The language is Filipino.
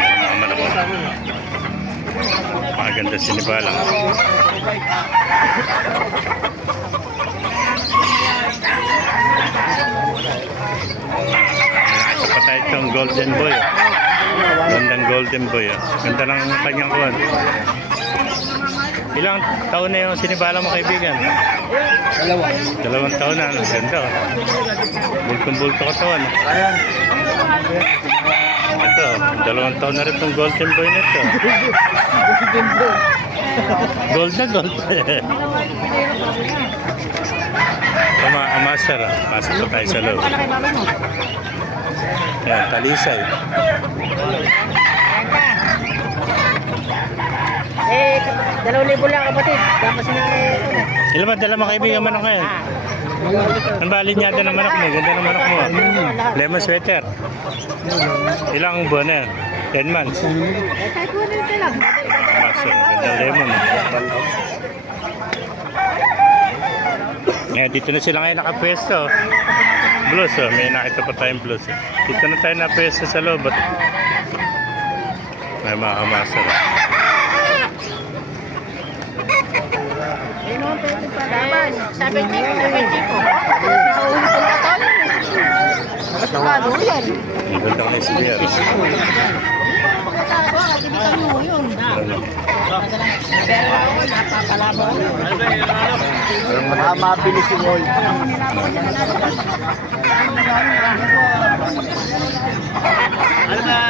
Mga manok. Maganda sinibalang. Nakita pa tayo itong golden boy. Gandang golden boy. Ganda ng kanyang kuwan. Ilang taon na yung sinibala mo, kaibigan? 2 taon na. Ganda. Bultong-bulto katawan. Ito, 2 taon na rin itong golden boy na ito. Gold na gold. Master, pasok pa tayo sa loob. Yan, talisay. Eh, 2,000 lang kapatid. Tapos na Ilan ba dala mga kaibigan manok ngayon? Ang balid niya ng manok mo. Ganda ng manok mo. Lemon sweater. Ilang buwan na yan? 10 months. eh, kahit mo na ito lang. Master, ganda lemon. Ngayon, dito na sila ngayon nakapwesto. Blues, oh. May nakita pa tayong blues. Dito na tayo napwesto sa loob. May mga kamaster. Sabi niya, sabi ko. Naulit ko na ito. Sigurado yan. Ang gandang na siya. Mabilis si Moy. Ano ba?